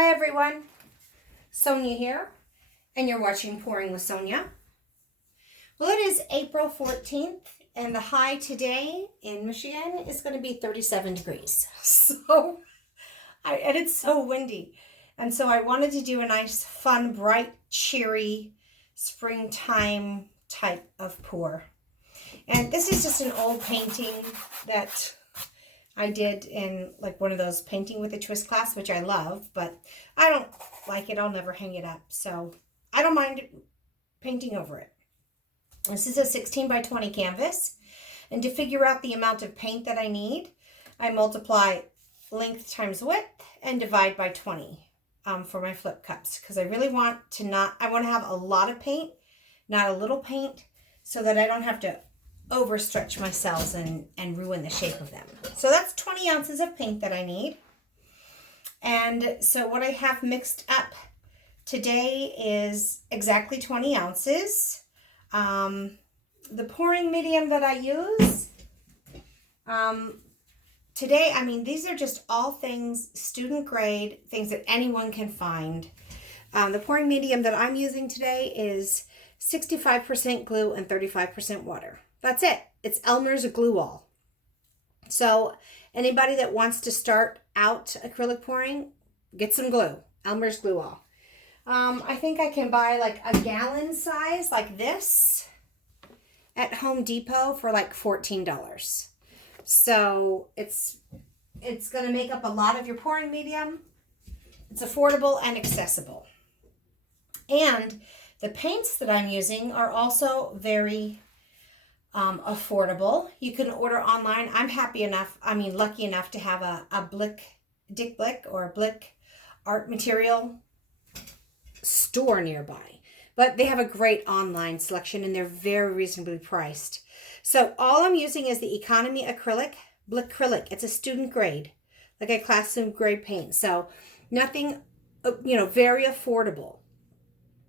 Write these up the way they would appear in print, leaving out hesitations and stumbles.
Hi everyone, Sonia here, and you're watching Pouring with Sonia. Well, it is April 14th, and the high today in Michigan is going to be 37 degrees. And it's so windy. And so I wanted to do a nice, fun, bright, cheery, springtime type of pour. And this is just an old painting that I did in like one of those painting with a twist class, which I love, but I don't like it. I'll never hang it up. So I don't mind painting over it. This is a 16 by 20 canvas. And to figure out the amount of paint that I need, I multiply length times width and divide by 20 for my flip cups. Because I really want to I want to have a lot of paint, not a little paint, so that I don't have to overstretch my cells and ruin the shape of them. So that's 20 ounces of paint that I need. And so what I have mixed up today is exactly 20 ounces. The pouring medium that I use today, I mean, these are just all things student grade, things that anyone can find. The pouring medium that I'm using today is 65% glue and 35% water. That's it. It's Elmer's Glue All. So anybody that wants to start out acrylic pouring, get some glue. Elmer's Glue All. I think I can buy like a gallon size like this at Home Depot for like $14. So it's going to make up a lot of your pouring medium. It's affordable and accessible. And the paints that I'm using are also very affordable. You can order online. I'm lucky enough to have a Dick Blick or Blick art material store nearby. But they have a great online selection and they're very reasonably priced. So all I'm using is the Economy Acrylic, Blick Acrylic. It's a student grade, like a classroom grade paint. So nothing, very affordable.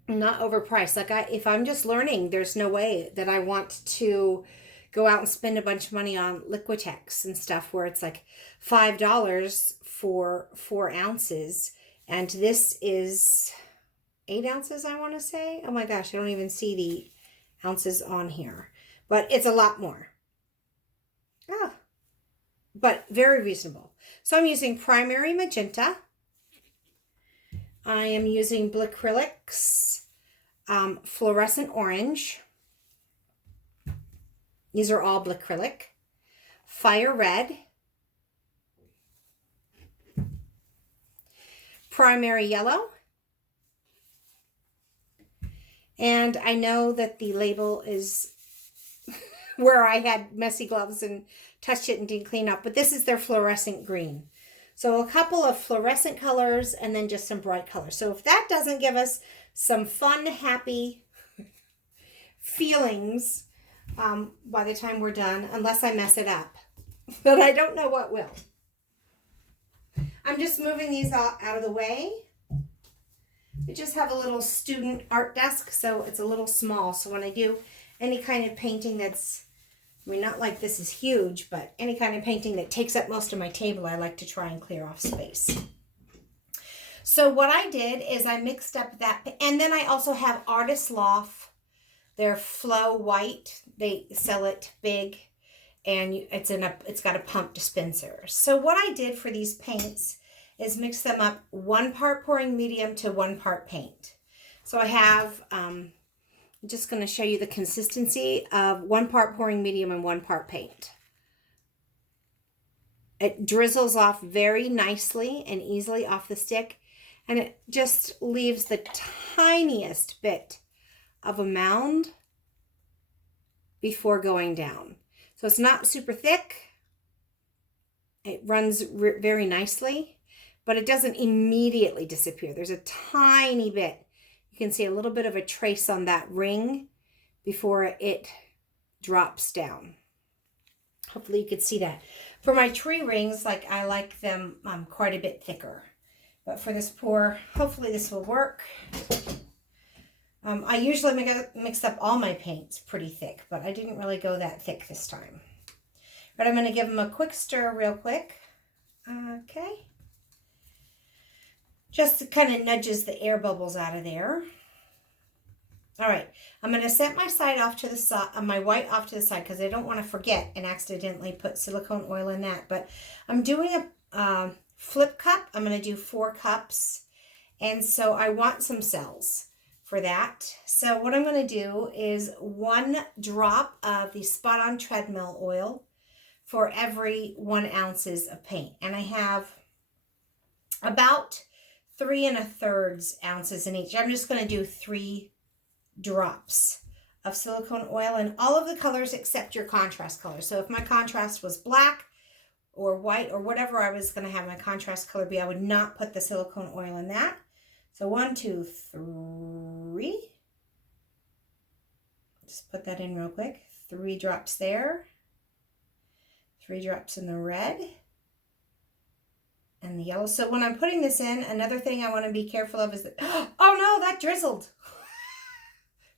Not overpriced. If I'm just learning, there's no way that I want to go out and spend a bunch of money on Liquitex and stuff where it's like $5 for 4 ounces. And this is 8 ounces, I want to say. Oh my gosh, I don't even see the ounces on here. But it's a lot more. But very reasonable. So I'm using primary magenta. I am using Blick Acrylics, fluorescent orange. These are all Blick Acrylic. Fire red. Primary yellow. And I know that the label is where I had messy gloves and touched it and didn't clean up, but this is their fluorescent green. So a couple of fluorescent colors and then just some bright colors. So if that doesn't give us some fun, happy feelings by the time we're done, unless I mess it up. But I don't know what will. I'm just moving these out of the way. I just have a little student art desk, so it's a little small. So when I do any kind of painting that's, not like this is huge, but any kind of painting that takes up most of my table, I like to try and clear off space. So what I did is I mixed up that, and then I also have Artist Loft. They're Flow White. They sell it big, and it's got a pump dispenser. So what I did for these paints is mix them up 1 part pouring medium to 1 part paint. So I have, I'm just going to show you the consistency of 1 part pouring medium and 1 part paint. It drizzles off very nicely and easily off the stick, and it just leaves the tiniest bit of a mound before going down. So it's not super thick. It runs very nicely, but it doesn't immediately disappear. There's a tiny bit. You can see a little bit of a trace on that ring before it drops down. Hopefully you could see that. For my tree rings, I like them quite a bit thicker. But for this pour, hopefully this will work. I usually mix up all my paints pretty thick, but I didn't really go that thick this time. But I'm going to give them a quick stir real quick. Okay. Just kind of nudges the air bubbles out of there. All right, I'm going to set my side off to the side, my white off to the side, because I don't want to forget and accidentally put silicone oil in that. But I'm doing a flip cup. I'm going to do 4 cups. And so I want some cells for that. So what I'm going to do is 1 drop of the Spot On Treadmill oil for every 1 ounce of paint. And I have about 3 1/3 ounces in each. I'm just going to do 3 drops of silicone oil in all of the colors except your contrast color. So if my contrast was black or white or whatever I was going to have my contrast color be, I would not put the silicone oil in that. So 1, 2, 3. Just put that in real quick. 3 drops there. 3 drops in the red and the yellow. So when I'm putting this in, another thing I want to be careful of is that, oh no, that drizzled.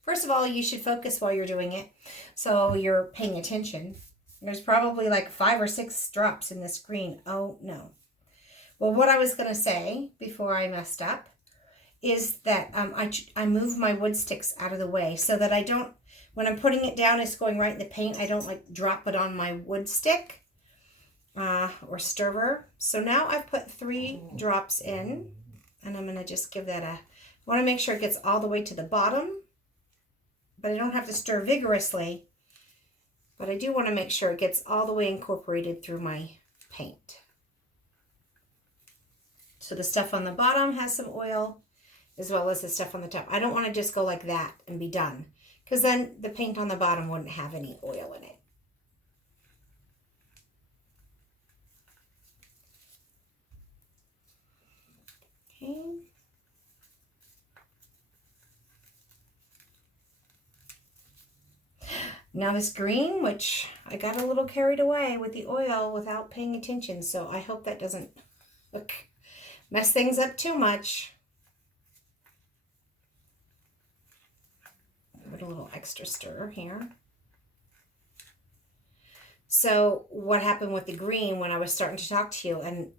First of all, you should focus while you're doing it, so you're paying attention. There's probably like 5 or 6 drops in this green. Oh, no. Well, what I was going to say before I messed up is that I move my wood sticks out of the way so that I don't, when I'm putting it down, it's going right in the paint. I don't like drop it on my wood stick or stirrer. So now I've put 3 drops in, and I'm going to just give that I want to make sure it gets all the way to the bottom. But I don't have to stir vigorously, but I do want to make sure it gets all the way incorporated through my paint. So the stuff on the bottom has some oil as well as the stuff on the top. I don't want to just go like that and be done, because then the paint on the bottom wouldn't have any oil in it. Okay. Now this green, which I got a little carried away with the oil without paying attention, so I hope that doesn't mess things up too much. Put a little extra stir here. So what happened with the green when I was starting to talk to you, and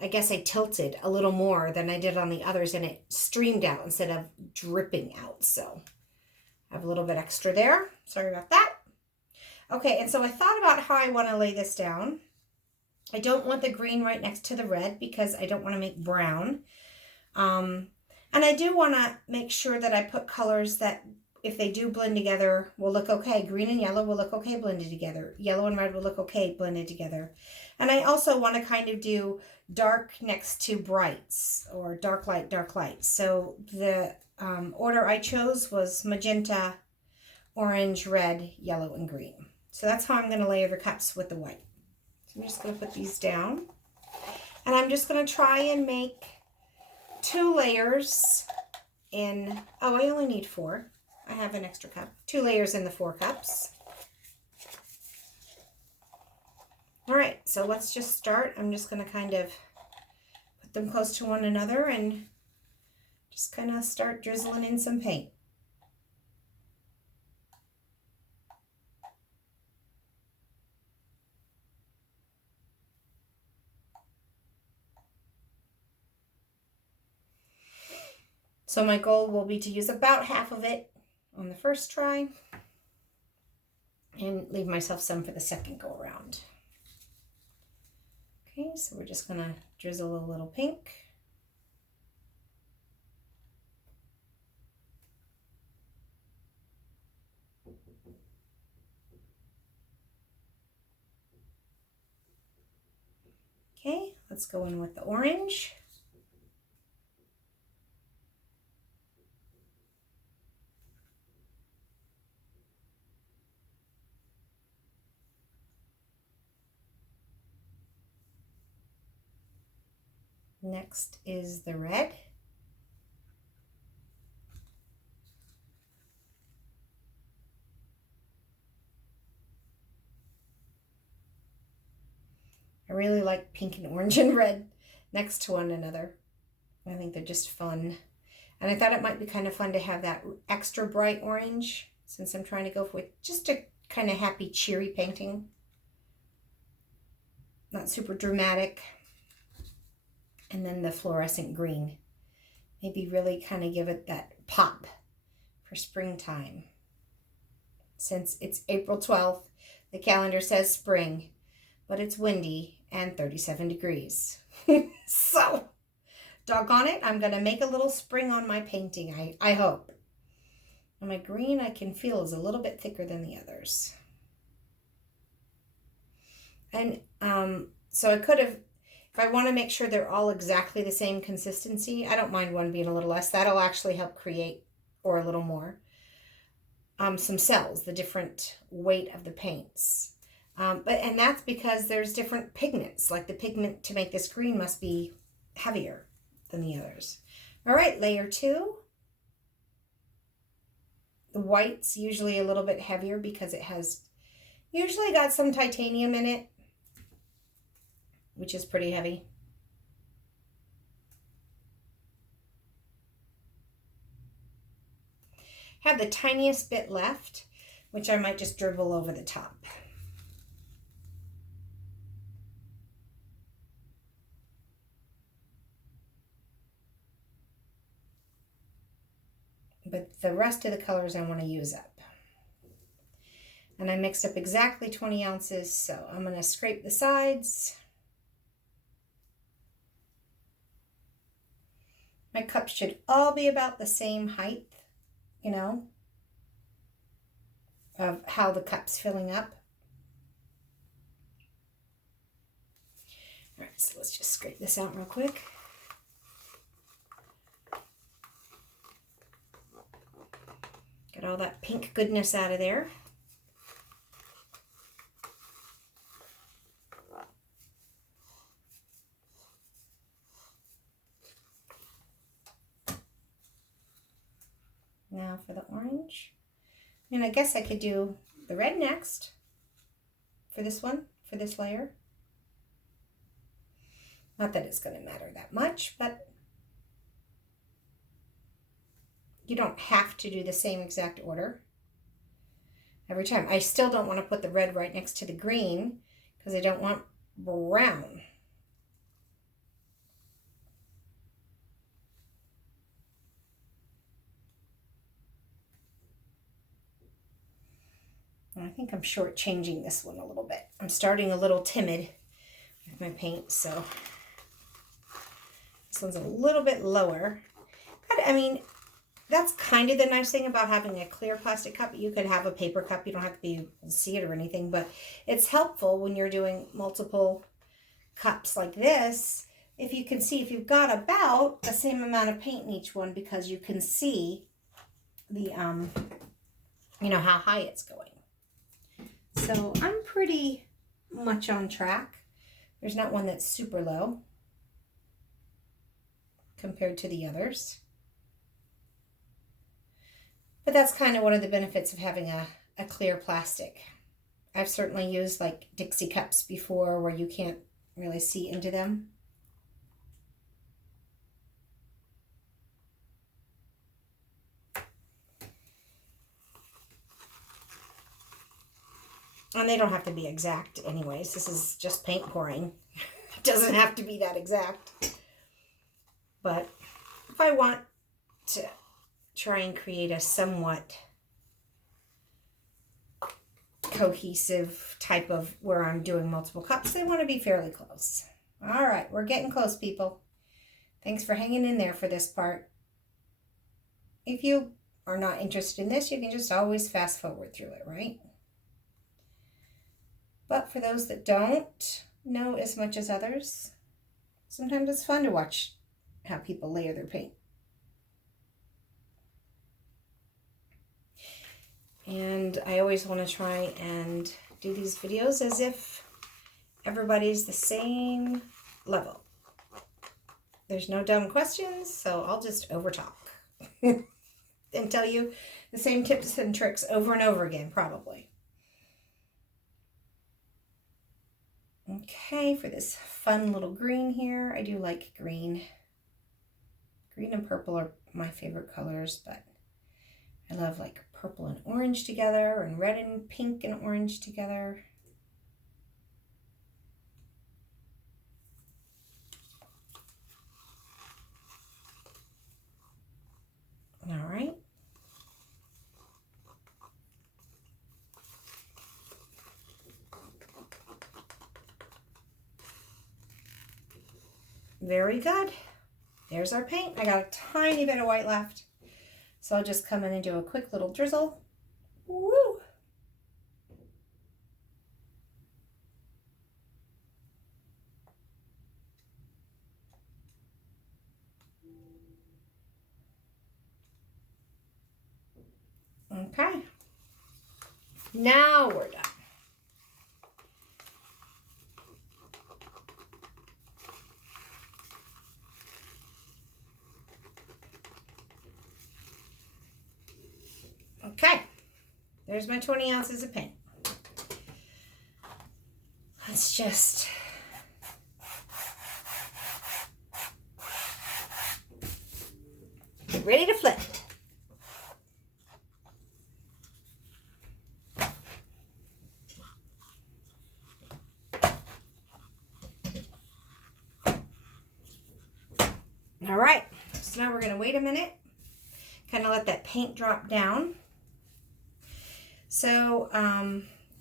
I guess I tilted a little more than I did on the others, and it streamed out instead of dripping out, so I have a little bit extra there. Sorry about that. Okay, and so I thought about how I want to lay this down. I don't want the green right next to the red because I don't want to make brown. And I do want to make sure that I put colors that, if they do blend together, will look okay. Green and yellow will look okay blended together. Yellow and red will look okay blended together. And I also want to kind of do dark next to brights, or dark light, dark light. So the order I chose was magenta, orange, red, yellow, and green. So that's how I'm going to layer the cups with the white. So I'm just going to put these down. And I'm just going to try and make 2 layers in, oh, I only need 4. I have an extra cup. 2 layers in the 4 cups. All right, so let's just start. I'm just going to kind of put them close to one another and just kind of start drizzling in some paint. So my goal will be to use about half of it on the first try and leave myself some for the second go around. Okay, so we're just going to drizzle a little pink. Okay, let's go in with the orange. Next is the red. I really like pink and orange and red next to one another. I think they're just fun. And I thought it might be kind of fun to have that extra bright orange, since I'm trying to go for just a kind of happy, cheery painting. Not super dramatic. and then the fluorescent green. Maybe really kind of give it that pop for springtime. Since it's April 12th, the calendar says spring, but it's windy and 37 degrees. So, doggone it, I'm going to make a little spring on my painting, I hope. And my green I can feel is a little bit thicker than the others. And so I could have, if I want to make sure they're all exactly the same consistency, I don't mind one being a little less. That'll actually help create, or a little more, some cells, the different weight of the paints. And that's because there's different pigments. Like the pigment to make this green must be heavier than the others. All right, layer 2. The white's usually a little bit heavier because it has usually got some titanium in it, which is pretty heavy. Have the tiniest bit left, which I might just dribble over the top. But the rest of the colors I want to use up. And I mixed up exactly 20 ounces, so I'm going to scrape the sides. My cups should all be about the same height, you know, of how the cup's filling up. All right, so let's just scrape this out real quick. Get all that pink goodness out of there. Now for the orange. And I guess I could do the red next for this one, for this layer. Not that it's going to matter that much, but you don't have to do the same exact order every time. I still don't want to put the red right next to the green because I don't want brown. I think I'm shortchanging this one a little bit. I'm starting a little timid with my paint, so this one's a little bit lower. But I mean, that's kind of the nice thing about having a clear plastic cup. You could have a paper cup. You don't have to be able to see it or anything, but it's helpful when you're doing multiple cups like this. If you can see, if you've got about the same amount of paint in each one, because you can see the, you know, how high it's going. So I'm pretty much on track. There's not one that's super low compared to the others. But that's kind of one of the benefits of having a clear plastic. I've certainly used like Dixie cups before where you can't really see into them. And they don't have to be exact anyways. This is just paint pouring. It doesn't have to be that exact. But if I want to try and create a somewhat cohesive type of where I'm doing multiple cups, they want to be fairly close. All right, we're getting close, people. Thanks for hanging in there for this part. If you are not interested in this, you can just always fast forward through it, right? But for those that don't know as much as others, sometimes it's fun to watch how people layer their paint. And I always want to try and do these videos as if everybody's the same level. There's no dumb questions, so I'll just overtalk and tell you the same tips and tricks over and over again, probably. Okay, for this fun little green here, I do like green. Green and purple are my favorite colors, but I love like purple and orange together, and red and pink and orange together. Very good. There's our paint. I got a tiny bit of white left. So I'll just come in and do a quick little drizzle. Woo! Okay. Now we're done. Okay, there's my 20 ounces of paint. Let's just get ready to flip. All right, so now we're going to wait a minute, kind of let that paint drop down. So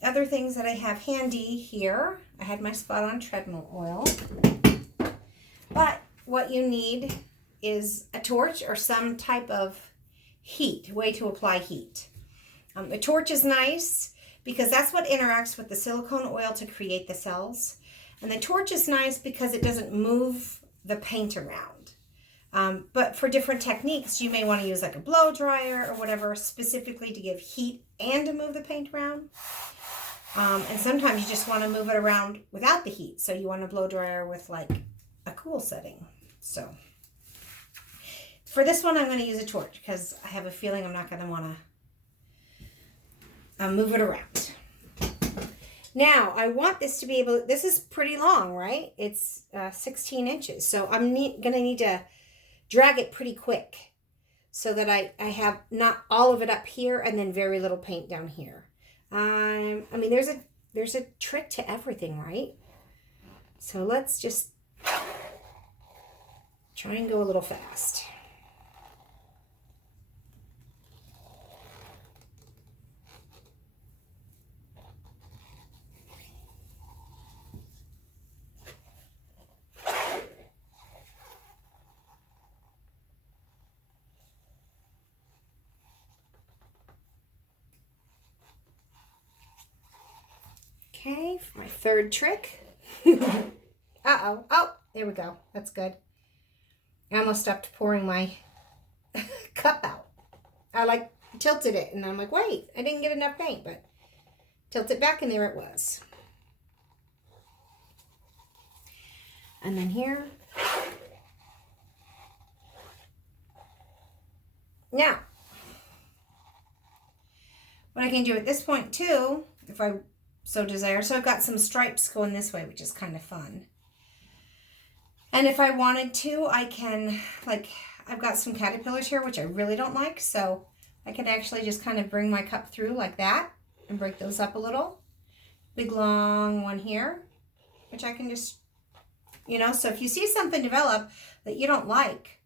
other things that I have handy here, I had my spot on treadmill oil, but what you need is a torch or some type of heat, way to apply heat. The torch is nice because that's what interacts with the silicone oil to create the cells. And the torch is nice because it doesn't move the paint around. But for different techniques, you may want to use like a blow dryer or whatever, specifically to give heat and to move the paint around. And sometimes you just want to move it around without the heat. So you want a blow dryer with like a cool setting. So for this one, I'm going to use a torch because I have a feeling I'm not going to want to move it around. Now, I want this to be able, this is pretty long, right? It's 16 inches. So I'm going to need to drag it pretty quick so that I have not all of it up here and then very little paint down here. I mean, there's a trick to everything, right? So let's just try and go a little fast. Okay, for my third trick. Uh-oh. Oh, there we go. That's good. I almost stopped pouring my cup out. I like tilted it and I'm like, wait, I didn't get enough paint, but tilt it back and there it was. And then here. Now, what I can do at this point too, if I so desire. So I've got some stripes going this way, which is kind of fun. And if I wanted to, I can, like, I've got some caterpillars here, which I really don't like. So I can actually just kind of bring my cup through like that and break those up a little. Big long one here, which I can just, you know, so if you see something develop that you don't like,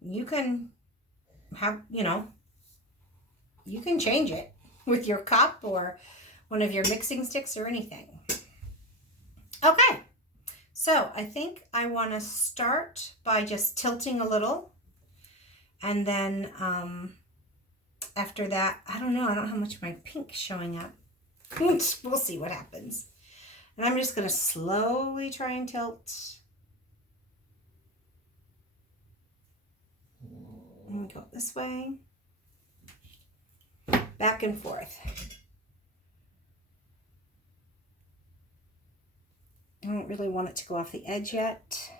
you can have, you know, you can change it with your cup or one of your mixing sticks or anything. Okay, so I think I want to start by just tilting a little. And then after that, I don't know how much my pink's showing up. We'll see what happens. And I'm just going to slowly try and tilt. And go this way. Back and forth. I don't really want it to go off the edge yet.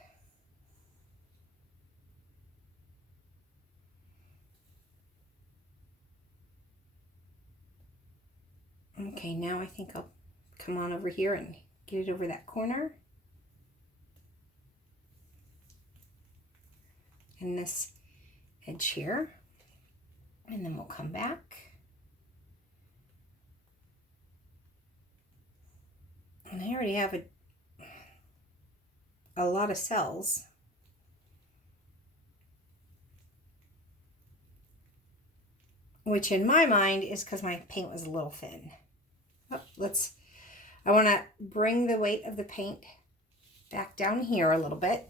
Okay, now I think I'll come on over here and get it over that corner. And this edge here. And then we'll come back. And I already have a lot of cells. Which in my mind is because my paint was a little thin. Oh, I want to bring the weight of the paint back down here a little bit.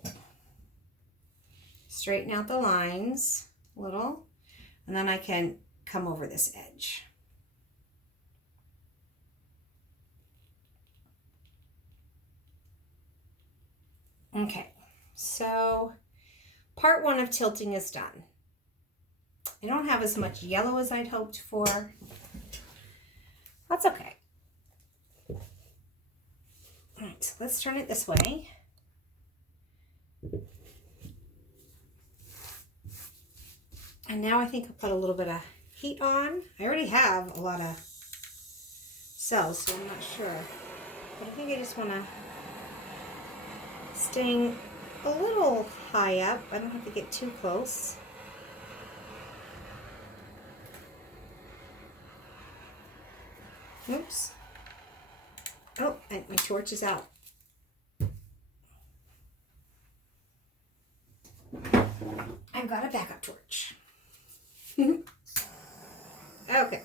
straighten out the lines a little, and then I can come over this edge. Okay, so part one of tilting is done. I don't have as much yellow as I'd hoped for. That's okay. All right, so let's turn it this way. And now I think I'll put a little bit of heat on. I already have a lot of cells, so I'm not sure. But I think I just want to stay a little high up. I don't have to get too close. Oops. Oh, and my torch is out. I've got a backup torch. Okay.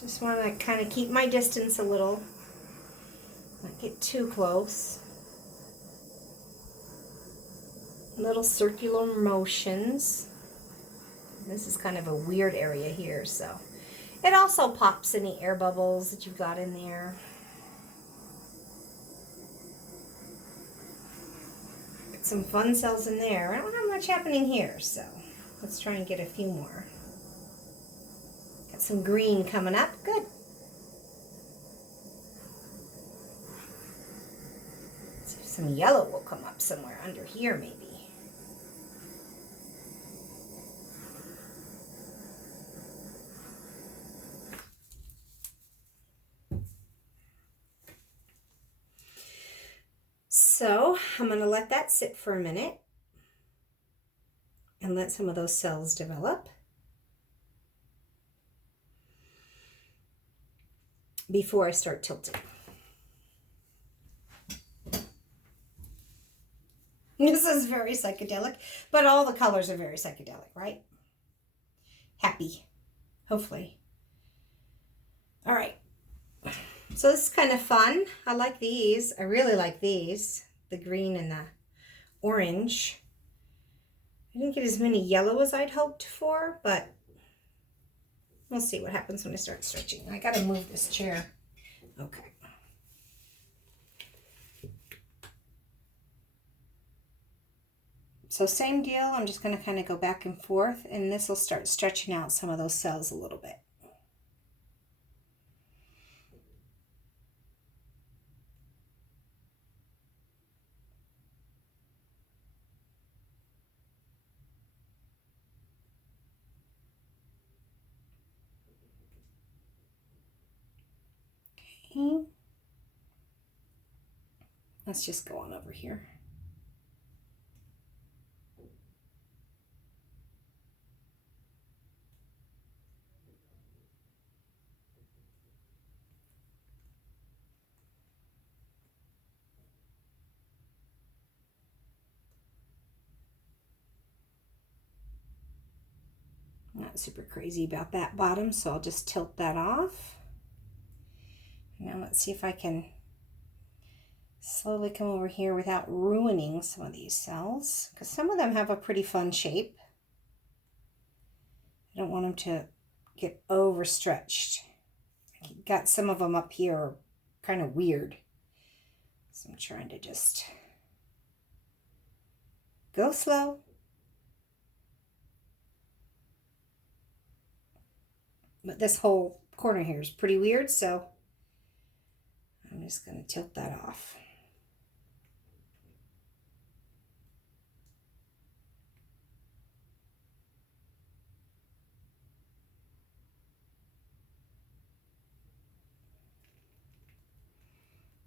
Just want to kind of keep my distance a little, not get too close. Little circular motions. This is kind of a weird area here, so it also pops any air bubbles that you've got in there. Got some fun cells in there. I don't have much happening here, so let's try and get a few more. Got some green coming up. Good. Let's see if some yellow will come up somewhere under here, maybe. So I'm going to let that sit for a minute and let some of those cells develop before I start tilting. This is very psychedelic, but all the colors are very psychedelic, right? Happy, hopefully. All right. So this is kind of fun. I like these. I really like these. The green and the orange. I didn't get as many yellow as I'd hoped for, but we'll see what happens when I start stretching. I gotta move this chair. Okay. So same deal. I'm just gonna kind of go back and forth, and this will start stretching out some of those cells a little bit. Okay. Let's just go on over here. Not super crazy about that bottom, so I'll just tilt that off. Now let's see if I can slowly come over here without ruining some of these cells, because some of them have a pretty fun shape. I don't want them to get overstretched. I got some of them up here kind of weird, so I'm trying to just go slow. But this whole corner here is pretty weird, so I'm just going to tilt that off.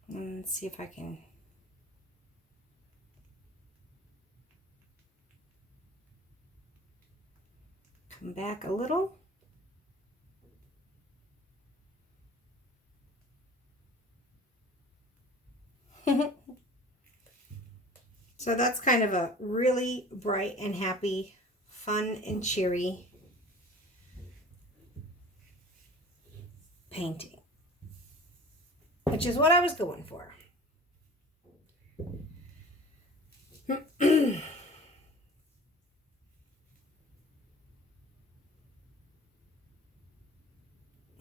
And let's see if I can Come back a little. So that's kind of a really bright and happy, fun and cheery painting, which is what I was going for.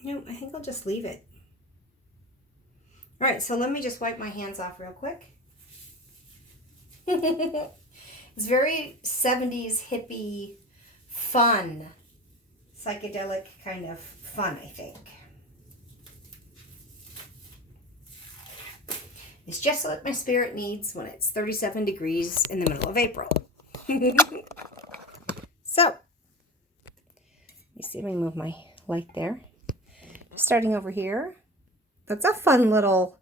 No, I think I'll just leave it. All right, so let me just wipe my hands off real quick. It's very 70s hippie, fun, psychedelic kind of fun, I think. It's just what my spirit needs when it's 37 degrees in the middle of April. So, let me see, let me move my light there. Starting over here. That's a fun little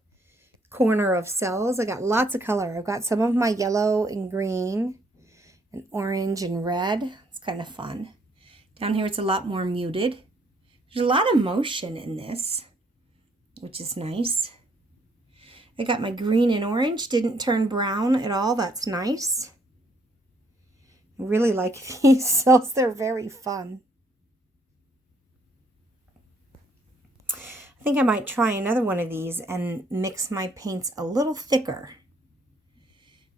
corner of cells. I got lots of color. I've got some of my yellow and green and orange and red. It's kind of fun. Down here it's a lot more muted. There's a lot of motion in this, which is nice. I got my green and orange. Didn't turn brown at all. That's nice. I really like these cells. They're very fun. I think I might try another one of these and mix my paints a little thicker.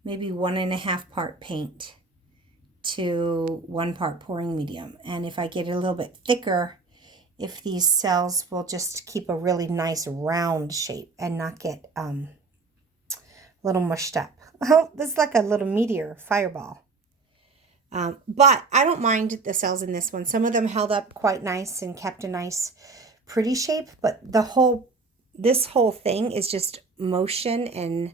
Maybe 1.5 part paint to 1 part pouring medium. And if I get it a little bit thicker, if these cells will just keep a really nice round shape and not get a little mushed up. Oh, this is like a little meteor fireball. But I don't mind the cells in this one. Some of them held up quite nice and kept a nice pretty shape, but this whole thing is just motion and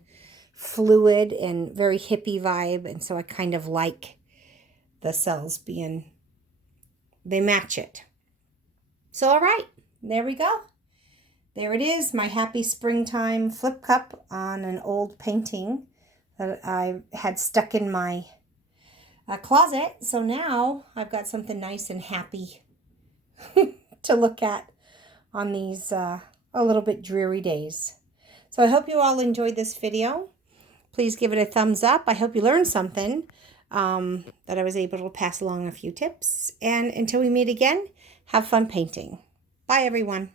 fluid and very hippie vibe, and so I kind of like the cells they match it. So all right, there we go. There it is, my happy springtime flip cup on an old painting that I had stuck in my closet. So now I've got something nice and happy to look at on these a little bit dreary days. So I hope you all enjoyed this video. Please give it a thumbs up. I hope you learned something, that I was able to pass along a few tips. And until we meet again, have fun painting. Bye, everyone.